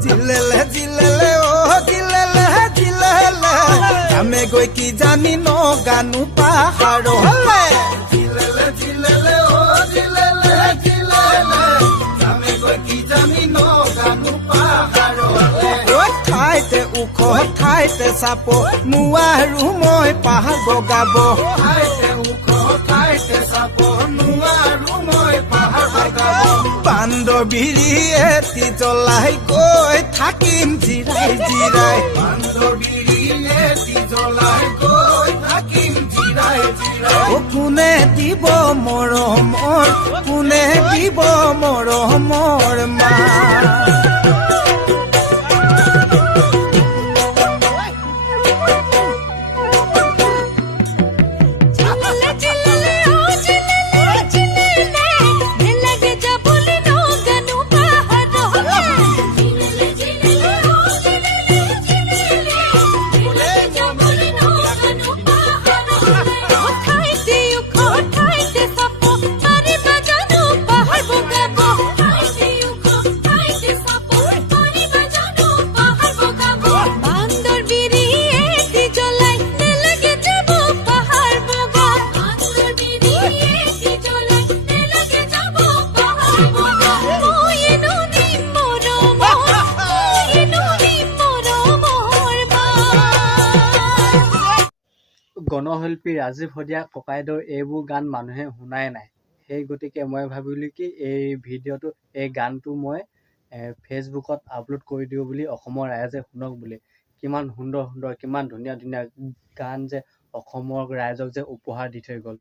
জিলেলে জিলেলে ও জিলেলে জিলেলে আমি গৈ কি জানি নগানো পাহাৰলে জিলেলে জিলেলে ও জিলেলে জিলেলে আমি গৈ কি জানি নগানো পাহাৰলে ঠাইতে ওখ ঠাইতে চাপ নোৱাৰো মই পাহাৰ বগাব ঠাইতে ওখ ঠাইতে চাপ নোৱাৰো মই পাহাৰ বগাব বান্দৰবিৰি এটি জ্বলাই গৈ থাকিম জিৰাই জিৰাই বান্দৰবিৰি এটি জ্বলাই গৈ থাকিম জিৰাই জিৰাই কোনে দিব মৰমৰ কোনে দিব মৰমৰ মা গণশিল্পী ৰাজীৱ শদিয়া ককাইদেউৰ এইবোৰ গান মানুহে শুনাই নাই। সেই গতিকে মই ভাবিলোঁ কি এই ভিডিঅ'টো এই গানটো মই ফেচবুকত আপলোড কৰি দিওঁ বুলি, অসমৰ ৰাইজে শুনক বুলি। কিমান সুন্দৰ সুন্দৰ কিমান ধুনীয়া ধুনীয়া গান যে অসমৰ ৰাইজক যে উপহাৰ দি থৈ গ'ল।